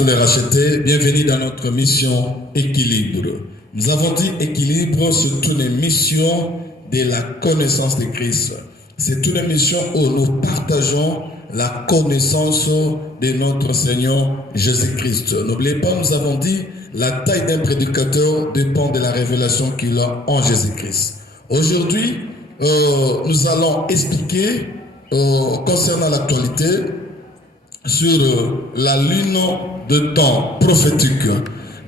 tous les rachetés, bienvenue dans notre mission Équilibre. Nous avons dit équilibre, c'est une mission de la connaissance de Christ. C'est une mission où nous partageons la connaissance de notre Seigneur Jésus-Christ. N'oubliez pas, nous avons dit, la taille d'un prédicateur dépend de la révélation qu'il a en Jésus-Christ. Aujourd'hui, nous allons expliquer concernant l'actualité sur la lune de temps prophétique.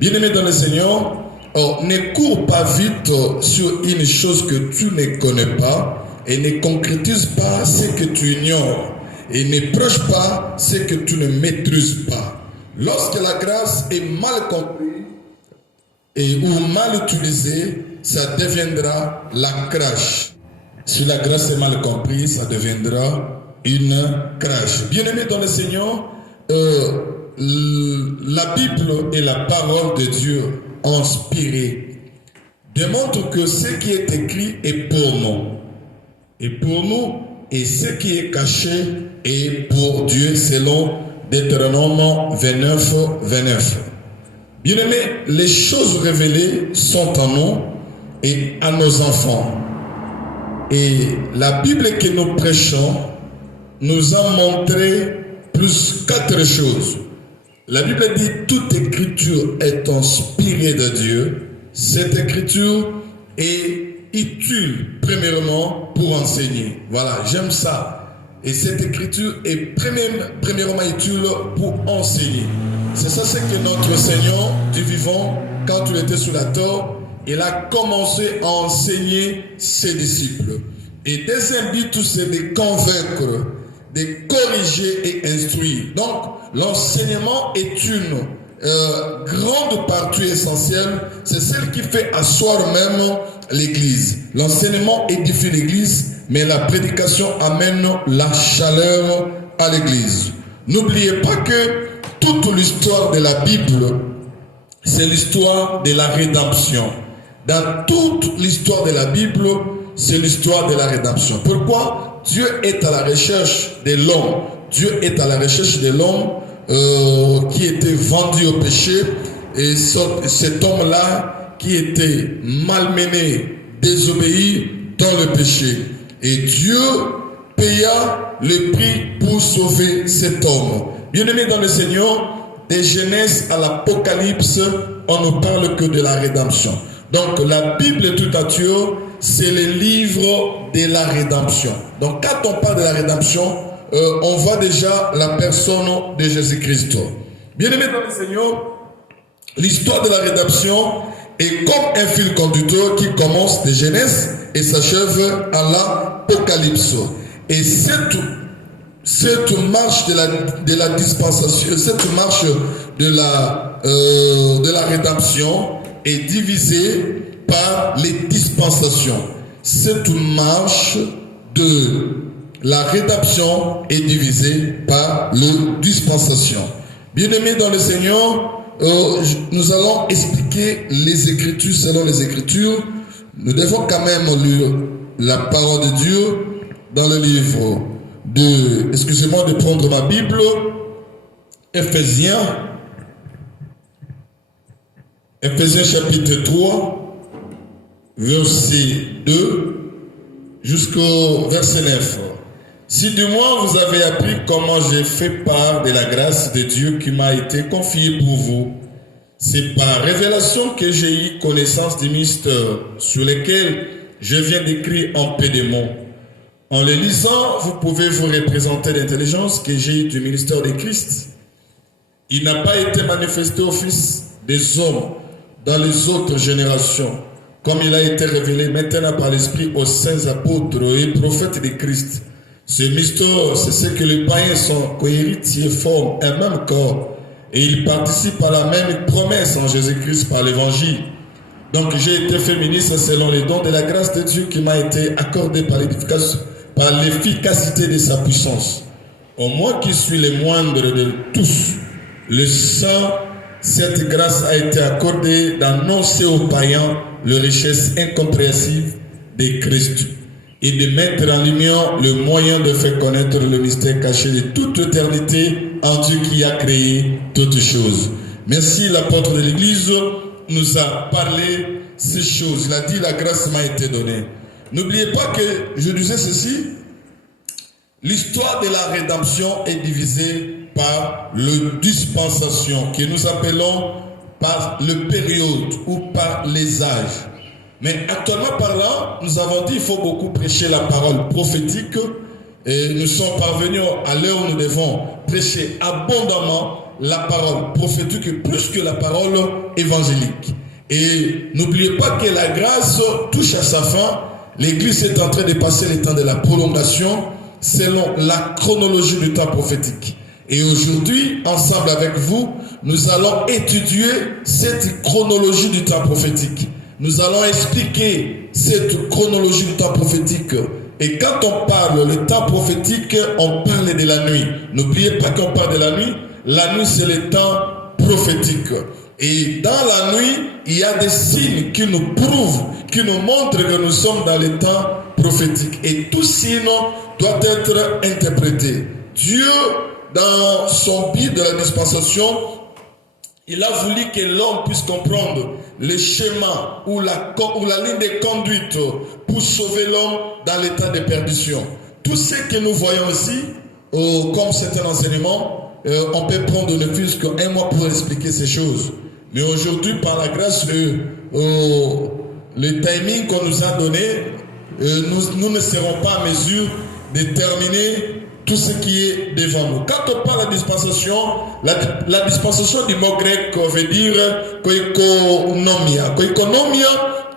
Bien-aimé dans le Seigneur, ne cours pas vite sur une chose que tu ne connais pas et ne concrétise pas ce que tu ignores et ne prêche pas ce que tu ne maîtrises pas. Lorsque la grâce est mal comprise et ou mal utilisée, ça deviendra la crache. Si la grâce est mal comprise, ça deviendra une crache. Bien-aimé dans le Seigneur, la Bible et la parole de Dieu inspirée démontrent que ce qui est écrit est pour nous. Et pour nous, et ce qui est caché est pour Dieu, selon Deutéronome 29, 29. Bien-aimé, les choses révélées sont en nous et à nos enfants. Et la Bible que nous prêchons nous a montré plus 4 choses. La Bible dit toute écriture est inspirée de Dieu. Cette écriture est utile premièrement pour enseigner. Voilà, j'aime ça. Et cette écriture est premièrement utile pour enseigner. C'est ça ce que notre Seigneur du vivant, quand il était sur la terre, il a commencé à enseigner ses disciples. Et deuxième but, c'est de convaincre, de corriger et instruire. Donc, l'enseignement est une grande partie essentielle. C'est celle qui fait asseoir même l'Église. L'enseignement édifie l'Église, mais la prédication amène la chaleur à l'Église. N'oubliez pas que toute l'histoire de la Bible, c'est l'histoire de la rédemption. Dans toute l'histoire de la Bible, c'est l'histoire de la rédemption. Pourquoi? Dieu est à la recherche de l'homme. Dieu est à la recherche de l'homme qui était vendu au péché. Et cet homme-là qui était malmené, désobéi dans le péché. Et Dieu paya le prix pour sauver cet homme. Bien-aimé dans le Seigneur, de Genèse à l'Apocalypse, on ne parle que de la rédemption. Donc la Bible tout entière, c'est le livre de la rédemption. Donc quand on parle de la rédemption, on voit déjà la personne de Jésus-Christ. Bien-aimé dans le Seigneur, l'histoire de la rédemption est comme un fil conducteur qui commence de Genèse et s'achève à l'Apocalypse. Et cette marche de la dispensation, cette marche de la rédemption est divisée par les dispensations. Cette marche de la rédemption est divisée par les dispensations. Bien-aimés dans le Seigneur, nous allons expliquer les Écritures selon les Écritures. Nous devons quand même lire la parole de Dieu dans le livre excusez-moi de prendre ma Bible, Éphésiens chapitre 3, verset 2 jusqu'au verset 9. Si du moins vous avez appris comment j'ai fait part de la grâce de Dieu qui m'a été confiée pour vous, c'est par révélation que j'ai eu connaissance des mystères sur lesquels je viens d'écrire en peu de mots. En le lisant, vous pouvez vous représenter l'intelligence que j'ai eue du ministère de Christ. Il n'a pas été manifesté au Fils des hommes dans les autres générations, comme il a été révélé maintenant par l'Esprit aux saints apôtres et prophètes de Christ. Ce mystère, c'est ce que les païens sont cohéritiers, forment un même corps, et ils participent à la même promesse en Jésus-Christ par l'Évangile. Donc j'ai été fait ministre selon les dons de la grâce de Dieu qui m'a été accordé par l'efficacité de sa puissance. Au moi qui suis le moindre de tous, le sang, cette grâce a été accordée d'annoncer aux païens les richesses incompréhensibles de Christ et de mettre en lumière le moyen de faire connaître le mystère caché de toute éternité en Dieu qui a créé toutes choses. Merci, l'apôtre de l'Église nous a parlé ces choses. Il a dit la grâce m'a été donnée. N'oubliez pas que je disais ceci, l'histoire de la rédemption est divisée par le dispensation que nous appelons par le période ou par les âges. Mais actuellement parlant, nous avons dit qu'il faut beaucoup prêcher la parole prophétique et nous sommes parvenus à l'heure où nous devons prêcher abondamment la parole prophétique plus que la parole évangélique. Et n'oubliez pas que la grâce touche à sa fin. L'Église est en train de passer le temps de la prolongation selon la chronologie du temps prophétique. Et aujourd'hui, ensemble avec vous, nous allons étudier cette chronologie du temps prophétique. Nous allons expliquer cette chronologie du temps prophétique. Et quand on parle le temps prophétique, on parle de la nuit. N'oubliez pas qu'on parle de la nuit. La nuit, c'est le temps prophétique. Et dans la nuit, il y a des signes qui nous prouvent, qui nous montrent que nous sommes dans le temps prophétique. Et tout signe doit être interprété. Dieu, dans son but de la dispensation, il a voulu que l'homme puisse comprendre le schéma ou la ligne de conduite pour sauver l'homme dans l'état de perdition. Tout ce que nous voyons ici, comme c'est un enseignement, on peut prendre ne plus qu'un mois pour expliquer ces choses. Mais aujourd'hui, par la grâce, le timing qu'on nous a donné, nous ne serons pas en mesure de terminer tout ce qui est devant nous. Quand on parle de dispensation, la dispensation du mot grec veut dire koikonomia. Koikonomia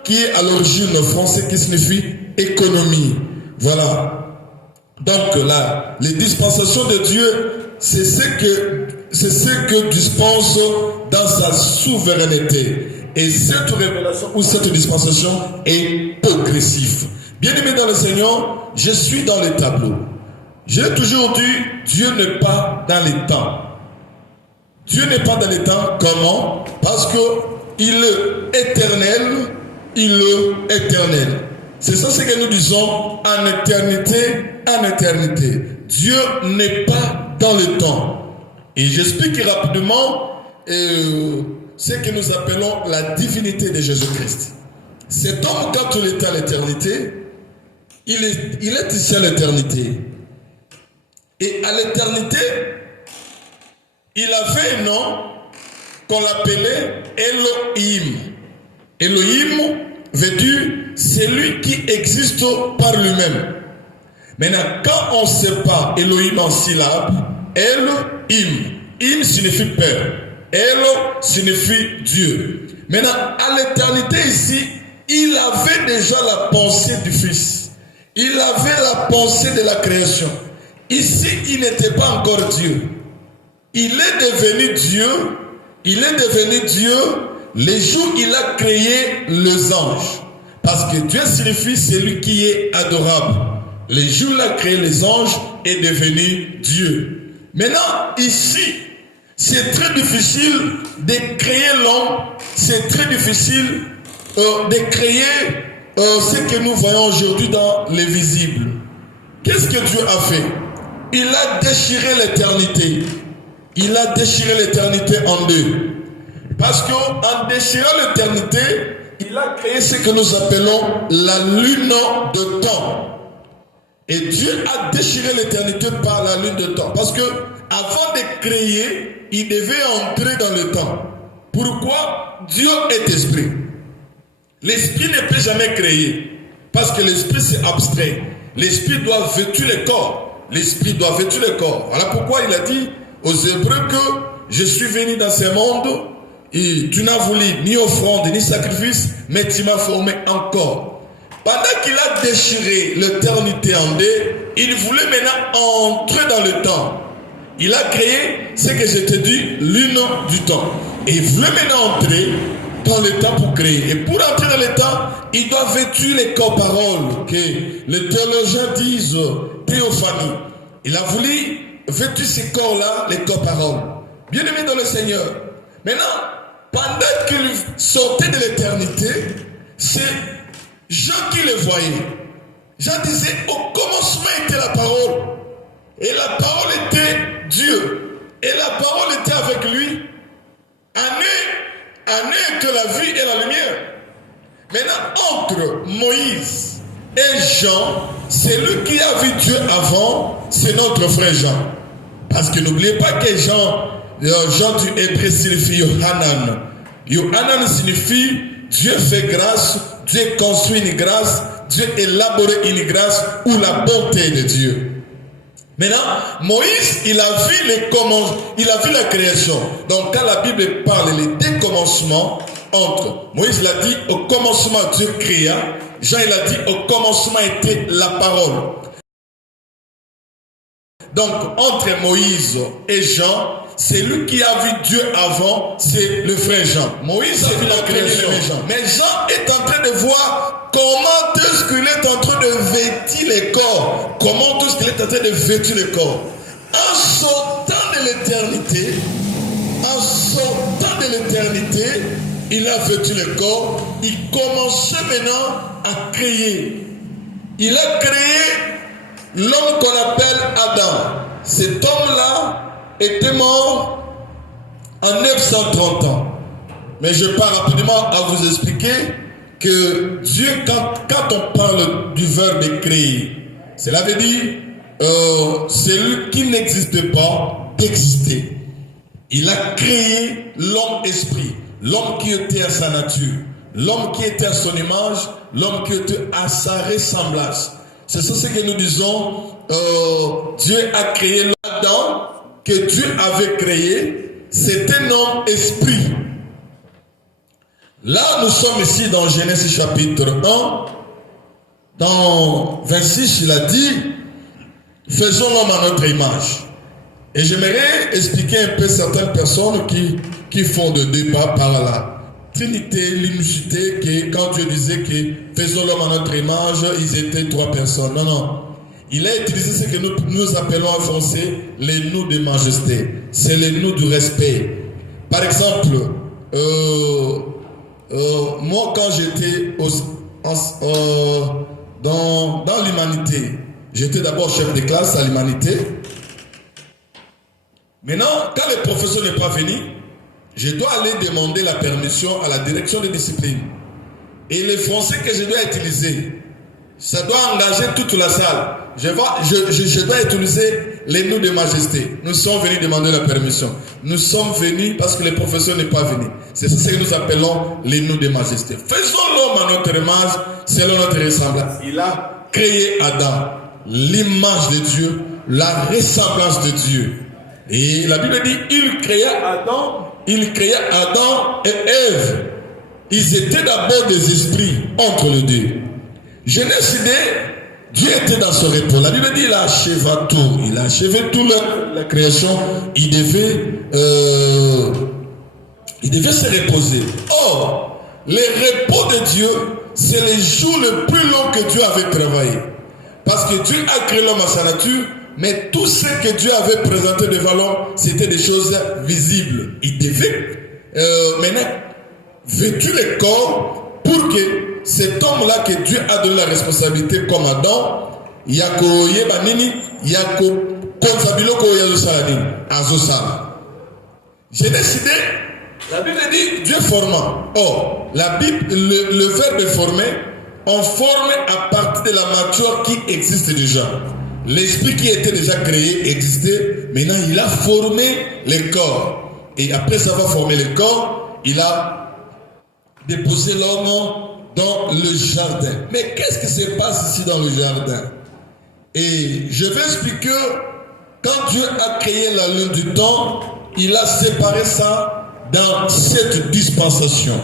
qui est à l'origine français qui signifie économie. Voilà. Donc là, les dispensations de Dieu, c'est ce que dispense dans sa souveraineté. Et cette révélation ou cette dispensation est progressive. Bien-aimé dans le Seigneur, je suis dans le tableau. J'ai toujours dit, Dieu n'est pas dans les temps. Dieu n'est pas dans les temps. Comment? Parce que il est éternel, il est éternel. C'est ça ce que nous disons en éternité, en éternité. Dieu n'est pas dans le temps. Et j'explique rapidement ce que nous appelons la divinité de Jésus-Christ. Cet homme, quand il est à l'éternité, il est ici à l'éternité. Et à l'éternité, il avait un nom qu'on l'appelait Elohim. Elohim veut dire celui qui existe par lui-même. Maintenant, quand on ne sait pas Elohim en syllabes, Elohim, Im signifie Père, Elo signifie Dieu. Maintenant, à l'éternité ici, il avait déjà la pensée du Fils. Il avait la pensée de la création. Ici, il n'était pas encore Dieu. Il est devenu Dieu. Il est devenu Dieu les jours où il a créé les anges. Parce que Dieu signifie celui qui est adorable. Les jours où il a créé les anges est devenu Dieu. Maintenant, ici, c'est très difficile de créer l'homme. C'est très difficile de créer ce que nous voyons aujourd'hui dans les visibles. Qu'est-ce que Dieu a fait? Il a déchiré l'éternité. Il a déchiré l'éternité en deux. Parce qu'en déchirant l'éternité, il a créé ce que nous appelons la lune de temps. Et Dieu a déchiré l'éternité par la lune de temps. Parce que avant de créer, il devait entrer dans le temps. Pourquoi? Dieu est esprit. L'esprit ne peut jamais créer. Parce que l'esprit c'est abstrait. L'esprit doit vêtir le corps. L'esprit doit vêtir le corps. Voilà pourquoi il a dit aux Hébreux que je suis venu dans ce monde et tu n'as voulu ni offrande ni sacrifice, mais tu m'as formé encore. Pendant qu'il a déchiré l'éternité en deux, il voulait maintenant entrer dans le temps. Il a créé ce que je te dis, l'une du temps. Et il voulait maintenant entrer dans le temps pour créer. Et pour entrer dans le temps, il doit vêtir les corps paroles que les théologiens disent théophanie. Il a voulu vêtir ces corps-là, les corps paroles. Bien aimé dans le Seigneur. Maintenant, pendant qu'il sortait de l'éternité, c'est Jean qui le voyait. Jean disait, au commencement était la parole. Et la parole était Dieu. Et la parole était avec lui. Année que la vie et la lumière. Maintenant, entre Moïse et Jean, celui qui a vu Dieu avant, c'est notre frère Jean. Parce que n'oubliez pas que Jean du hébreu signifie Yohanan. Yohanan signifie Dieu fait grâce, Dieu construit une grâce, Dieu élabore une grâce ou la bonté de Dieu. Maintenant, Moïse, il a vu la création. Donc, quand la Bible parle les deux commencements, entre Moïse, il a dit au commencement Dieu créa. Jean, il a dit au commencement était la parole. Donc, entre Moïse et Jean, c'est lui qui a vu Dieu avant, c'est le frère Jean. Moïse a vu la création. Mais Jean est en train de voir comment est-ce qu'il est en train de vêtir les corps. Comment est-ce qu'il est en train de vêtir les corps. En sortant de l'éternité, il a vêtu le corps. Il commençait maintenant à créer. Il a créé l'homme qu'on appelle Adam. Cet homme-là était mort en 930 ans. Mais je pars rapidement à vous expliquer que Dieu, quand on parle du verbe créer, cela veut dire celui qui n'existe pas d'exister. Il a créé l'homme esprit, l'homme qui était à sa nature, l'homme qui était à son image, l'homme qui était à sa ressemblance. C'est ça que nous disons, Dieu a créé l'Adam que Dieu avait créé, c'est un homme esprit. Là, nous sommes ici dans Genèse chapitre 1, dans 26, il a dit, faisons l'homme à notre image. Et j'aimerais expliquer un peu certaines personnes qui font de débat par la Trinité, l'unicité, que quand Dieu disait que faisons l'homme à notre image, ils étaient 3 personnes. Non. Il a utilisé ce que nous appelons en français les nous de majesté. C'est les nous du respect. Par exemple, moi quand j'étais dans l'humanité, j'étais d'abord chef de classe à l'humanité. Maintenant, quand le professeur n'est pas venu, je dois aller demander la permission à la direction de discipline. Et le français que je dois utiliser, ça doit engager toute la salle. Je dois utiliser les nous de majesté. Nous sommes venus demander la permission. Nous sommes venus parce que le professeur n'est pas venu. C'est ce que nous appelons les nous de majesté. Faisons l'homme à notre image, selon notre ressemblance. Il a créé Adam, l'image de Dieu, la ressemblance de Dieu. Et la Bible dit, il créa Adam et Ève. Ils étaient d'abord des esprits entre les deux. Genèse, Dieu était dans son repos. La Bible dit, il a achevé tout. Il a achevé toute la création. Il devait se reposer. Or, le repos de Dieu, c'est le jour le plus long que Dieu avait travaillé. Parce que Dieu a créé l'homme à sa nature, mais tout ce que Dieu avait présenté devant l'homme, c'était des choses visibles. Il devait maintenant vêtir le corps pour que cet homme-là que Dieu a donné la responsabilité comme Adam, j'ai décidé, la Bible dit Dieu formant. Or, la Bible, le verbe former, on forme à partir de la matière qui existe déjà. L'esprit qui était déjà créé existait. Maintenant, il a formé le corps. Et après avoir formé le corps, il a déposé l'homme dans le jardin. Mais qu'est-ce qui se passe ici dans le jardin? Et je vais expliquer, quand Dieu a créé la lune du temps, il a séparé ça dans 7 dispensations.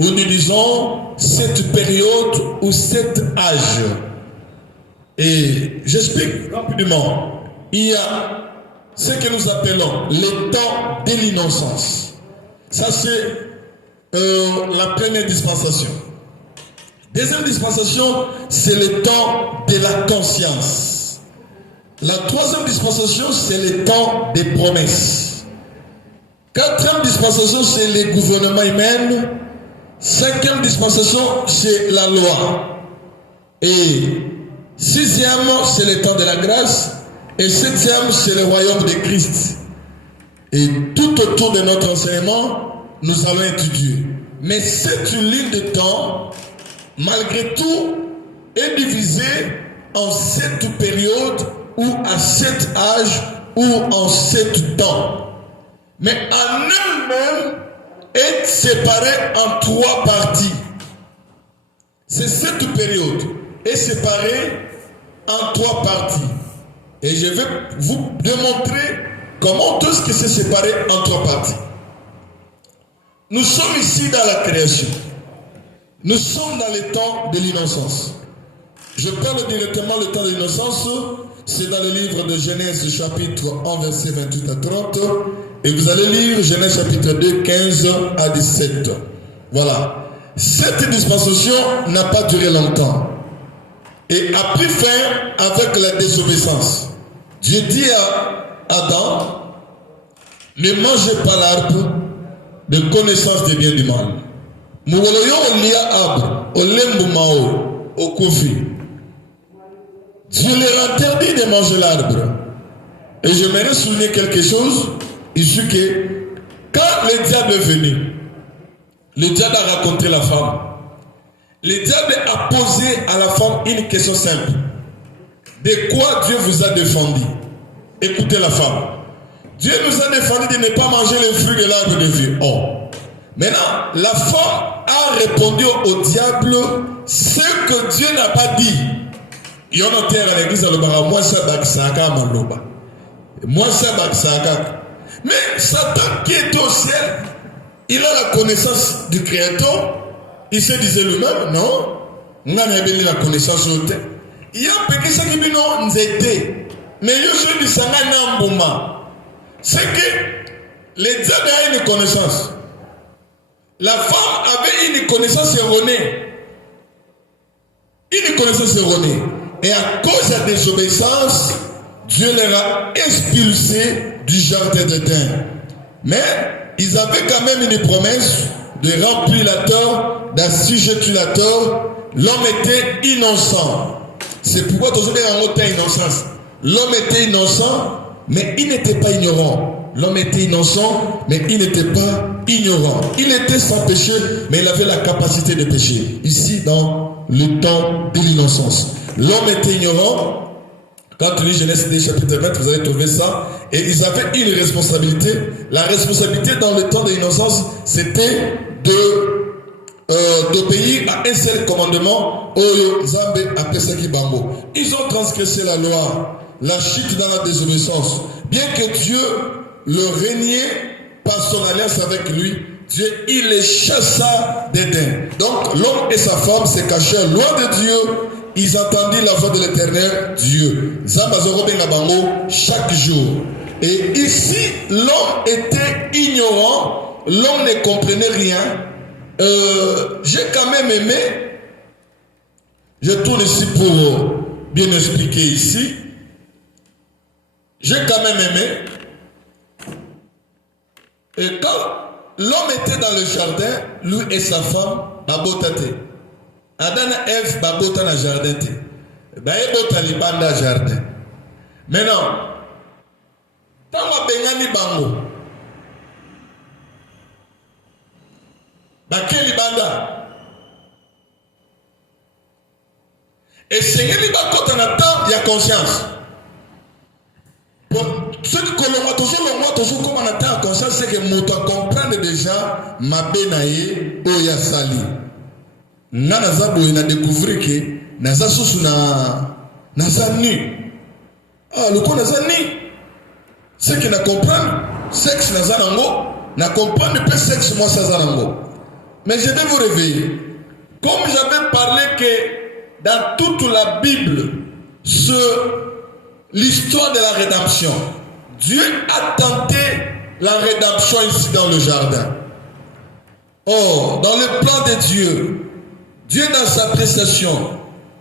Où nous disons 7 périodes ou 7 âges. Et j'explique rapidement. Il y a ce que nous appelons le temps de l'innocence. Ça, c'est la première dispensation. Deuxième dispensation, c'est le temps de la conscience. La troisième dispensation, c'est le temps des promesses. Quatrième dispensation, c'est le gouvernement humain. Cinquième dispensation, c'est la loi. Et sixième, c'est le temps de la grâce. Et septième, c'est le royaume de Christ. Et tout autour de notre enseignement, nous allons étudier. Mais cette ligne de temps, malgré tout, est divisée en 7 périodes ou à 7 âges ou en 7 temps. Mais en elle-même est séparée en 3 parties. C'est cette période est séparée en 3 parties. Et je vais vous démontrer comment tout ce qui s'est séparé en 3 parties. Nous sommes ici dans la création. Nous sommes dans le temps de l'innocence. Je parle directement le temps de l'innocence. C'est dans le livre de Genèse chapitre 1 verset 28 à 30. Et vous allez lire Genèse chapitre 2 15 à 17. Voilà. Cette dispensation n'a pas duré longtemps. Et a pris fin avec la désobéissance. Dieu dit à Adam, ne mangez pas l'arbre de connaissance des biens du mal. Mouoloyo olia arbre, olembu mao, okufi. Dieu leur interdit de manger l'arbre. Et j'aimerais souligner quelque chose, ici que quand le diable est venu, le diable a rencontré la femme. Le diable a posé à la femme une question simple. De quoi Dieu vous a défendu? Écoutez la femme. Dieu nous a défendu de ne pas manger les fruits de l'arbre de vie. Oh. Maintenant, la femme a répondu au diable ce que Dieu n'a pas dit. Il y en a terre à l'église, moi ça baksaka maloba. Moi ça baksaka. Mais Satan qui est au ciel, il a la connaissance du Créateur. Il se disait lui-même, non, on a la connaissance au terre. Il y a un peu qui dit non, nzete. Mais je suis du Sanga Nambouma. C'est que les diables ont une connaissance. La femme avait une connaissance erronée. Une connaissance erronée. Et à cause de la désobéissance, Dieu les a expulsés du jardin d'Éden. Mais ils avaient quand même une promesse de remplir la terre, d'assujettir la terre. L'homme était innocent. C'est pourquoi aujourd'hui on a innocence. L'homme était innocent, mais il n'était pas ignorant. L'homme était innocent, mais il n'était pas ignorant. Il était sans péché, mais il avait la capacité de pécher. Ici, dans le temps de l'innocence. L'homme était ignorant. Quand tu lis Genèse chapitre 20, vous allez trouver ça. Et ils avaient une responsabilité. La responsabilité dans le temps de l'innocence, c'était d'obéir à un seul commandement. Ils ont transgressé la loi. La chute dans la désobéissance. Bien que Dieu le régnait par son alliance avec lui, Dieu, il les chassa d'Éden. Donc, l'homme et sa femme se cachèrent loin de Dieu. Ils entendirent la voix de l'Éternel, Dieu. Chaque jour. Et ici, l'homme était ignorant. L'homme ne comprenait rien. J'ai quand même aimé. Je tourne ici pour bien expliquer ici. J'ai quand même aimé. Et quand l'homme était dans le jardin, lui et sa femme, babotate. Adam et Ève babota dans le jardin. Baebota libanda jardin. Maintenant, tant que bengani bango. Baké libanda. Et c'est que les bakota na temps, il y a conscience. Bon, ce que toujours comme on attend en conscience, c'est que Mouta comprendre déjà ma benaye oya sali. Nana zabo ina découvrir que naza susu naza nu. Ah, le coup naza nu. Ce qui na comprendre sexe naza nango, na comprendre pas sexe moi ça nango. Mais je vais vous réveiller. Comme j'avais parlé que dans toute la Bible, l'histoire de la rédemption. Dieu a tenté la rédemption ici dans le jardin. Oh, dans le plan de Dieu, Dieu dans sa prestation,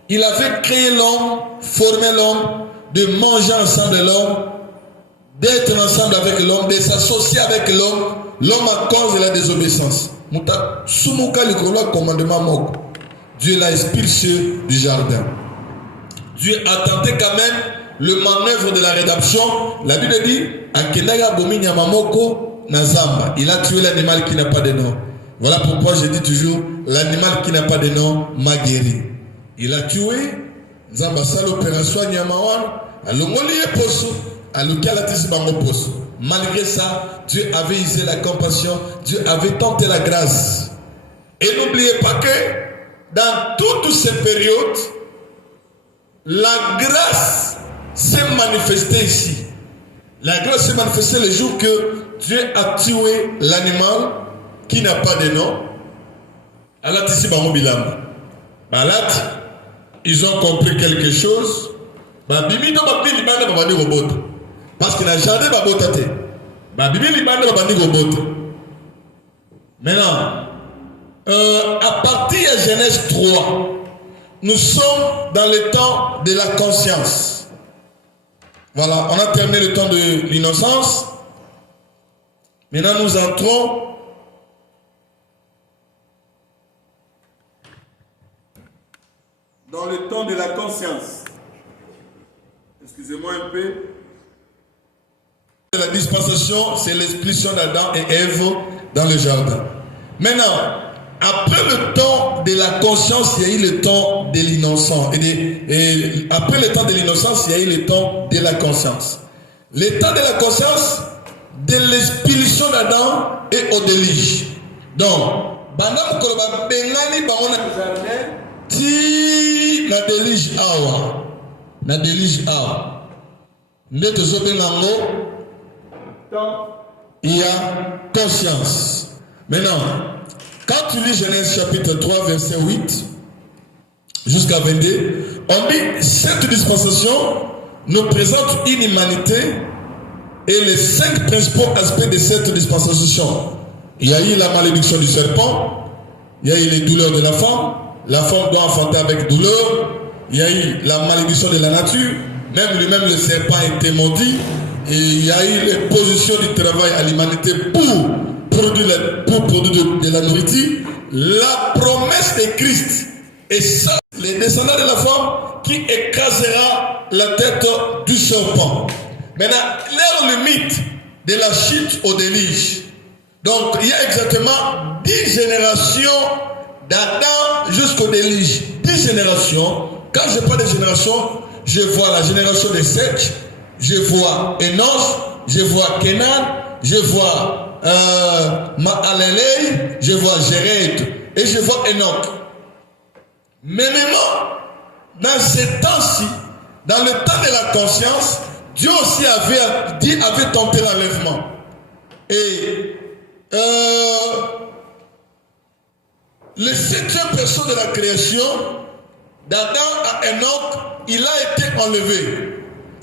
il avait créé l'homme, formé l'homme, de manger ensemble de l'homme, d'être ensemble avec l'homme, de s'associer avec l'homme à cause de la désobéissance. Dieu l'a expulsé du jardin. Dieu a tenté quand même le manœuvre de la rédemption. La Bible dit, Akenaga bomi nyamamoko na zamba. Il a tué l'animal qui n'a pas de nom. Voilà pourquoi je dis toujours, l'animal qui n'a pas de nom m'a guéri. Il a tué, zamba sal opération nyamawan, alongoli poso, alukalatisi bango poso. Malgré ça, Dieu avait usé la compassion, Dieu avait tenté la grâce. Et n'oubliez pas que dans toutes ces périodes, la grâce s'est manifestée ici. La grâce s'est manifestée le jour que Dieu a tué l'animal qui n'a pas de nom. Alat ici, Alat, ils ont compris quelque chose. Parce qu'il n'a jamais babotate. Maintenant, à partir de Genèse 3, nous sommes dans le temps de la conscience. Voilà, on a terminé le temps de l'innocence. Maintenant, nous entrons dans le temps de la conscience. Excusez-moi un peu. La dispensation, c'est l'expulsion d'Adam et Ève dans le jardin. Maintenant, après le temps de la conscience, il y a eu le temps de l'innocence. Et après le temps de l'innocence, il y a eu le temps de la conscience. Le temps de la conscience, de l'expulsion d'Adam et au déluge. Donc, Bandam Koloba Bengani Baona Jardin, ti la déluge awa. La déluge awa. Nde tozobe nango. Il y a conscience. Maintenant, quand tu lis Genèse chapitre 3, verset 8 jusqu'à 22, on dit cette dispensation nous présente une humanité et les 5 principaux aspects de cette dispensation. Il y a eu la malédiction du serpent, il y a eu les douleurs de la femme doit enfanter avec douleur, il y a eu la malédiction de la nature, même lui-même le serpent a été maudit. Et il y a eu les positions du travail à l'humanité pour produire de la nourriture. La promesse de Christ et ça, les descendants de la femme qui écrasera la tête du serpent. Maintenant, l'heure limite de la chute au déluge. Donc, il y a exactement 10 générations d'Adam jusqu'au déluge. 10 générations. Quand je parle de générations, je vois la génération des Seth. Je vois Enoch, je vois Kenan, je vois Mahalalel, je vois Jéred et je vois Enoch. Mais maintenant, dans ces temps-ci, dans le temps de la conscience, Dieu aussi avait tenté l'enlèvement. Et le 7e personne de la création, d'Adam à Enoch, il a été enlevé.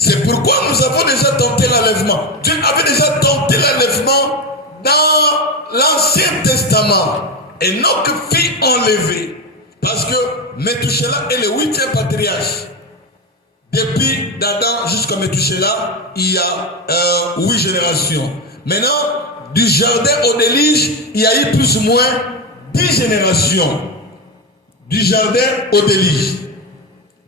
C'est pourquoi nous avons déjà tenté l'enlèvement. Dieu avait déjà tenté l'enlèvement dans l'Ancien Testament. Enoch fut enlevé. Parce que Methushélah est le 8e patriarche. Depuis d'Adam jusqu'à Methushélah, il y a 8 générations. Maintenant, du jardin au déluge, il y a eu plus ou moins 10 générations. Du jardin au déluge.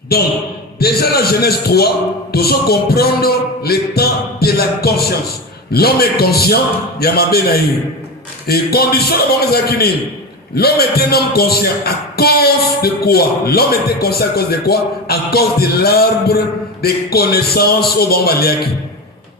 Donc, déjà dans Genèse 3, tu dois comprendre le temps de la conscience. L'homme est conscient, il y a ma bénaï. Et condition de Zakini, l'homme était un homme conscient. À cause de quoi? L'homme était conscient à cause de quoi? À cause de l'arbre des connaissances au Bambaliaki.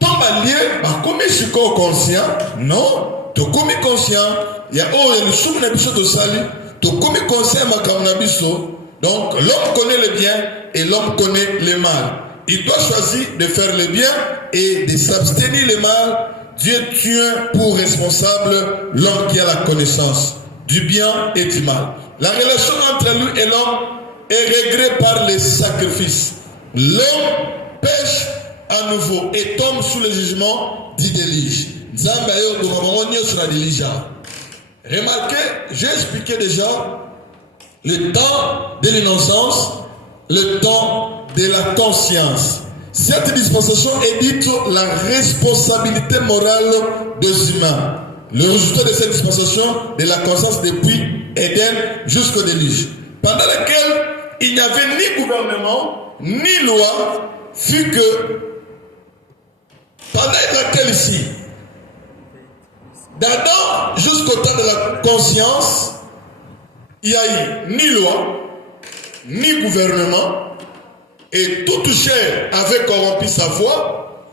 Ton balier, comme je suis conscient, non, tu es conscient. Il y a le soumnabiso de sali, tu es conscient, ma kamnabiso. Donc l'homme connaît le bien et l'homme connaît le mal. Il doit choisir de faire le bien et de s'abstenir le mal. Dieu tient pour responsable l'homme qui a la connaissance du bien et du mal. La relation entre lui et l'homme est réglée par les sacrifices. L'homme pêche à nouveau et tombe sous le jugement du déluge. Remarquez, j'ai expliqué déjà le temps de l'innocence, le temps de la conscience. Cette dispensation édite la responsabilité morale des humains. Le résultat de cette dispensation de la conscience depuis Éden jusqu'au déluge, pendant lequel il n'y avait ni gouvernement, ni loi, fut que pendant laquelle ici, d'Adam jusqu'au temps de la conscience, il n'y a eu ni loi, ni gouvernement, et toute chair avait corrompu sa voix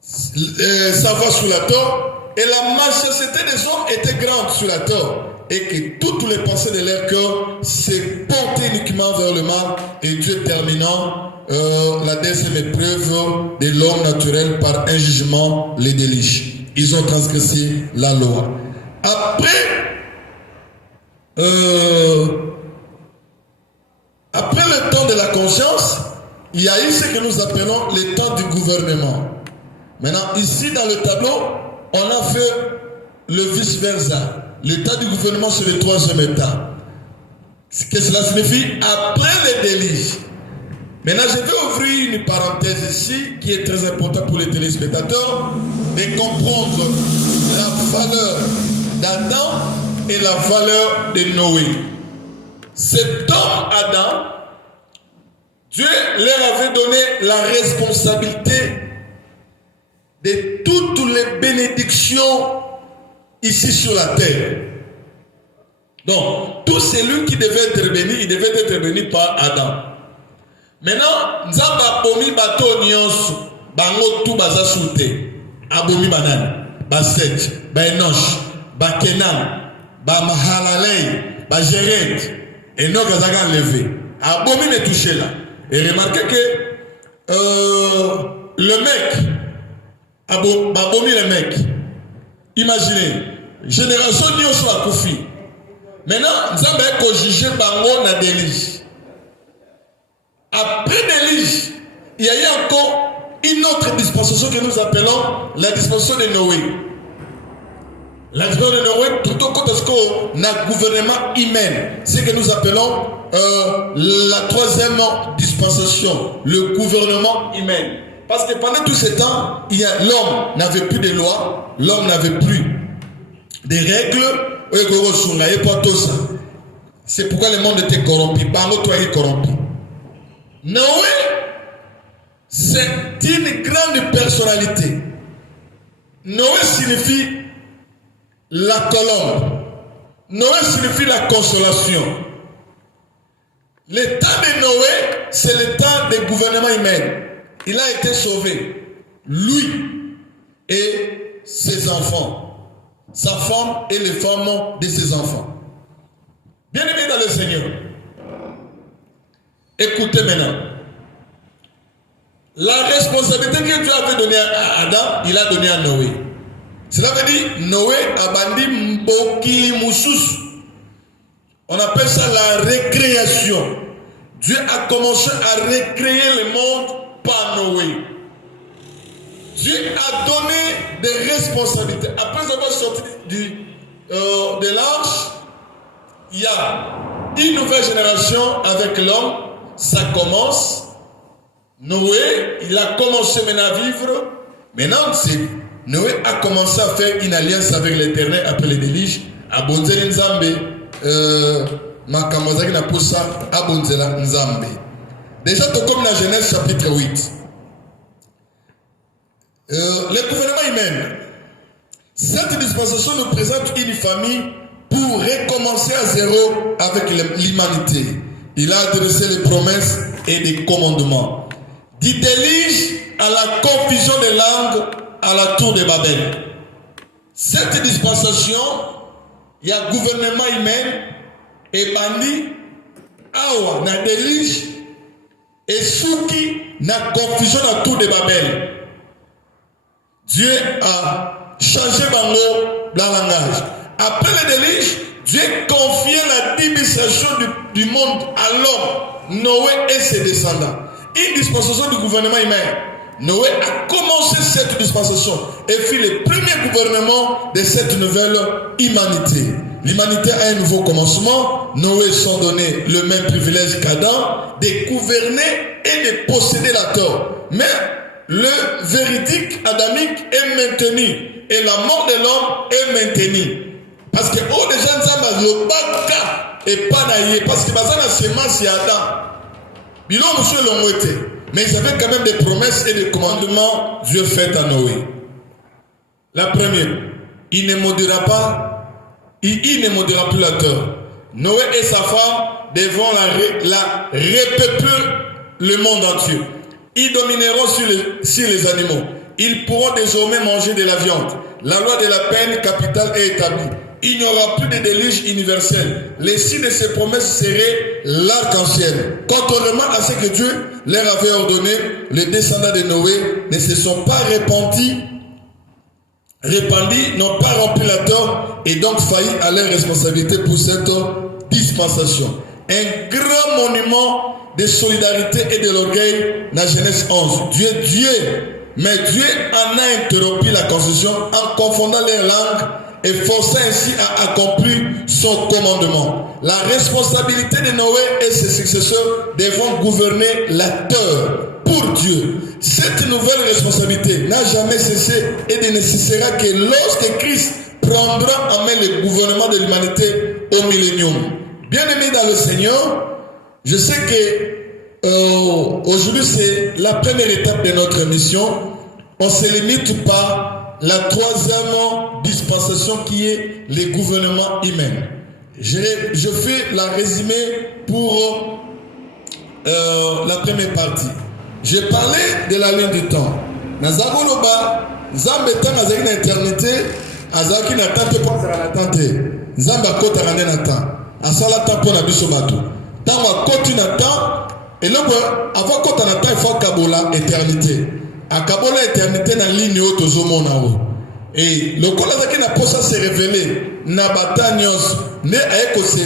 sur la terre, et la majesté des hommes était grande sur la terre, et que toutes les pensées de leur cœur se portaient uniquement vers le mal, et Dieu terminant la deuxième épreuve de l'homme naturel par un jugement les délige. Ils ont transgressé la loi. Après le temps de la conscience, il y a eu ce que nous appelons le temps du gouvernement. Maintenant, ici dans le tableau, on a fait le vice-versa. Le temps du gouvernement, c'est le troisième état. Ce que cela signifie après le déluge. Maintenant, je vais ouvrir une parenthèse ici qui est très importante pour les téléspectateurs de comprendre la valeur d'Adam et la valeur de Noé. Cet homme, Adam, Dieu leur avait donné la responsabilité de toutes les bénédictions ici sur la terre. Donc, tout celui qui devait être béni, il devait être béni par Adam. Maintenant, Nzamba abomi bato nyonso, bango tout baza soute. Abomi banan, ba Seth, ba Enoch, ba Kenan, ba Mahalalel, ba Jéred, Enoch azaga enlevé. Abomi me touché là. Et remarquez que le mec, abomi le mec. Imaginez, génération nyonso a koufi. Maintenant, Nzamba eko juger bango na délige. Après délige, il y a eu encore une autre dispensation que nous appelons la dispensation de Noé. La dispensation de Noé, tout au côté d'un gouvernement humain, c'est ce que nous appelons la troisième dispensation, le gouvernement humain. Parce que pendant tout ce temps, l'homme n'avait plus de lois, l'homme n'avait plus de règles, c'est pourquoi le monde était corrompu, par notre toit est corrompu. Noé, c'est une grande personnalité. Noé signifie la colombe. Noé signifie la consolation. Le temps de Noé, c'est le temps du gouvernement humain. Il a été sauvé. Lui et ses enfants. Sa femme et les femmes de ses enfants. Bien aimé dans le Seigneur. Écoutez maintenant. La responsabilité que Dieu avait donnée à Adam, il a donné à Noé. Cela veut dire Noé a bandi mbokili musus. On appelle ça la récréation. Dieu a commencé à recréer le monde par Noé. Dieu a donné des responsabilités. Après avoir sorti de l'arche, il y a une nouvelle génération avec l'homme. Ça commence. Noé, il a commencé maintenant à vivre. Maintenant, Noé a commencé à faire une alliance avec l'Éternel après le déluge. Abonzeli Nzambe, Makamazaki na poussa, Abonzela Nzambe. Déjà, tout comme la Genèse chapitre 8. Le gouvernement humain. Cette dispensation nous présente une famille pour recommencer à zéro avec l'humanité. Il a adressé les promesses et les commandements. Du déluge à la confusion des langues à la tour de Babel. Cette dispensation, il y a gouvernement humain et bandi, awa na déluge et souki na confusion à la tour de Babel. Dieu a changé bango dans le langage. Après le déluge, Dieu confiait la dispensation du monde à l'homme, Noé et ses descendants. Une dispensation du gouvernement humain. Noé a commencé cette dispensation et fut le premier gouvernement de cette nouvelle humanité. L'humanité a un nouveau commencement. Noé s'en donné le même privilège qu'Adam de gouverner et de posséder la terre. Mais le véridique adamique est maintenu et la mort de l'homme est maintenue. Parce que oh déjà Nzamba le baka et pas naïe parce que bazana semence ya Adam. Bilo monsieur l'ongwete. Mais ils avaient quand même des promesses et des commandements Dieu fait à Noé. La première, il ne maudira pas, il ne maudira plus la terre. Noé et sa femme devront la repeupler le monde entier. Ils domineront sur les animaux. Ils pourront désormais manger de la viande. La loi de la peine capitale est établie. Il n'y aura plus de déluge universel. Les signes de ces promesses seraient l'arc-en-ciel. Contrairement à ce que Dieu leur avait ordonné, les descendants de Noé ne se sont pas répandus, n'ont pas rempli la terre et donc failli à leur responsabilité pour cette dispensation. Un grand monument de solidarité et de l'orgueil dans Genèse 11. Mais Dieu en a interrompu la concession en confondant leurs langues et forçant ainsi à accomplir son commandement. La responsabilité de Noé et ses successeurs devront gouverner la terre pour Dieu. Cette nouvelle responsabilité n'a jamais cessé et ne cessera que lorsque Christ prendra en main le gouvernement de l'humanité au millénium. Bien-aimés dans le Seigneur, je sais que aujourd'hui c'est la première étape de notre mission. On ne se limite pas la troisième dispensation qui est le gouvernement humain. Je fais la résumé pour la première partie. J'ai parlé de la ligne du temps. Nazagoloba, Zambeta nazaki na éternité, azaki na tante pour la tante. Zamba kota rande na temps. Asala temps pour na biso bato. Tant wa koti na temps, et donc avant kota na temps il faut kabola éternité. Akabola éternité na ligne haute zomona o. Et le kolazaki na posa se révéler na batanyos ne aeko se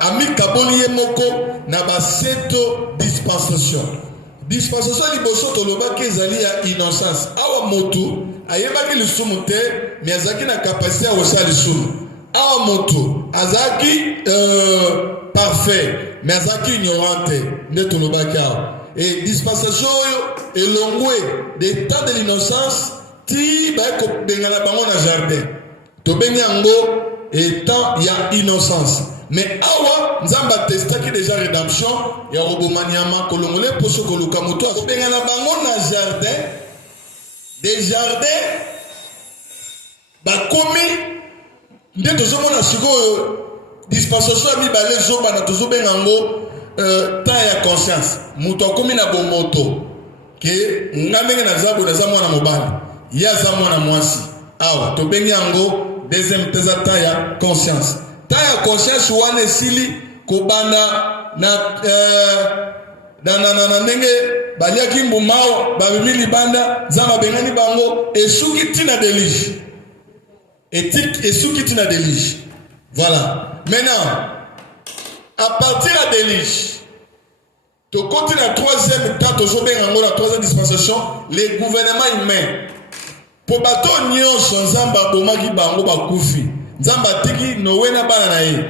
ami kaboli yemoko na baseto dispensation. Dispensation liboso tolobaki ezali ya innocence. Awa motu ayebaki lisumu te mais azaki na capacité ya kosala lisumu. Awa motu azaki parfait mais azaki ignorant te nde tolobaki awa. Et dispensation elongwe des temps de l'innocence ti baeko bengana bango na jardin. To bengi yango étant ya innocence. Mais awa nzamba testaki déjà rédemption ya robomaniama kolongole poso koluka moto bengana bango na jardin. Des jardins bakomi nde tozomona sikoyo dispensation ya mibale zobana tozobenga yango temps ya conscience. Moto akomi na bomoto ke ngamenge na zabo na za mwana mobali ya za mwana mwasi awa tobengi yango deuxième temps ya conscience. Temps ya conscience wana esili kobanda na ndenge baliaki mbumao babimi libanda nzamba bengani bango esuki tina délige. Esuki tina délige. Voilà. Maintenant, à partir de délige, tu continues la troisième temps, la troisième dispensation, les gouvernements humains. Pour bato nyonso nzamba bomaki bango bakufi. Nzamba tiki nowe na bana na ye.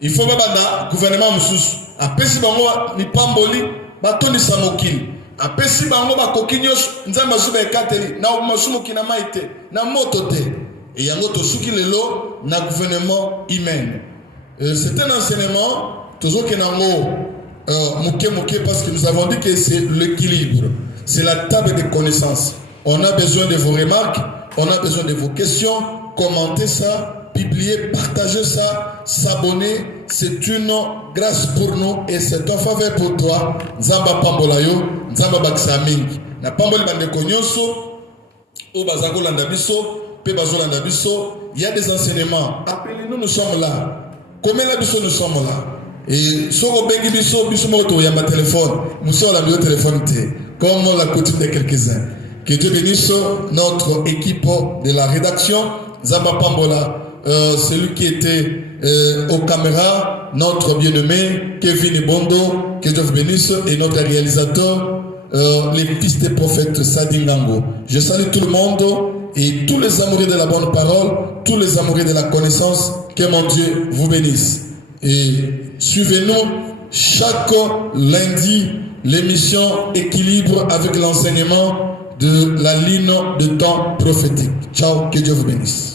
Il faut baba gouvernement mususu. Apesi bango lipamboli bato ni samokili. Apesi bango bakoki nyonso nzamba suba ekateli na masumoki na maite na moto te. Et yango tosuki lelo na gouvernement humain. C'est un enseignement toujours que nango muke parce que nous avons dit que c'est l'équilibre. C'est la table de connaissances. On a besoin de vos remarques, on a besoin de vos questions, commentez ça, publiez, partagez ça, s'abonner, c'est une grâce pour nous et c'est un faveur pour toi. Nzamba pambolayo, nzamba baksaming. Na pamboli bande konyoso, o bazako landabiso, pe bazo landabiso, il y a des enseignements. Appelez-nous, nous sommes là. Combien la biso nous sommes là? Et soko bengi biso moto ya ma téléphone, nous la bio téléphone comme la coutume de quelques-uns. Que Dieu bénisse notre équipe de la rédaction, Zamba Pambola, celui qui était aux caméras, notre bien-aimé Kevin Bondo, que Dieu vous bénisse, et notre réalisateur, les fils des prophètes Sadingango. Je salue tout le monde et tous les amoureux de la bonne parole, tous les amoureux de la connaissance, que mon Dieu vous bénisse. Et suivez-nous chaque lundi l'émission Équilibre avec l'enseignement de la ligne de temps prophétique. Ciao, que Dieu vous bénisse.